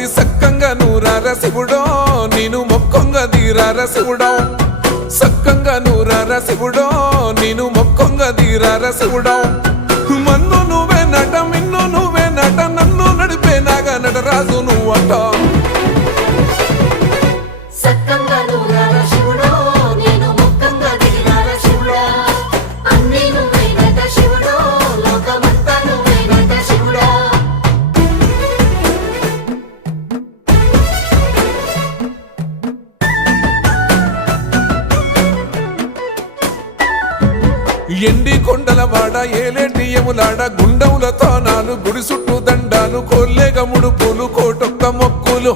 పది సక్కంగా నూరార శివుడో నేను మొక్కంగా తీరార శివుడో సక్కంగా నూరార శివుడో నేను మొక్కంగా తీరార శివుడో మన్ను నువ్వే నట మిన్ను నువ్వే నట నన్ను నడిపే నాగా నటరాజు నువ్వంట ఎండి కొండల వాడ ఏలేటి యములాడ గుండముల తానాలు గుడి చుట్టూ దండాలు కోల్లేగ ముడుపులు కోటొక్క మొక్కులు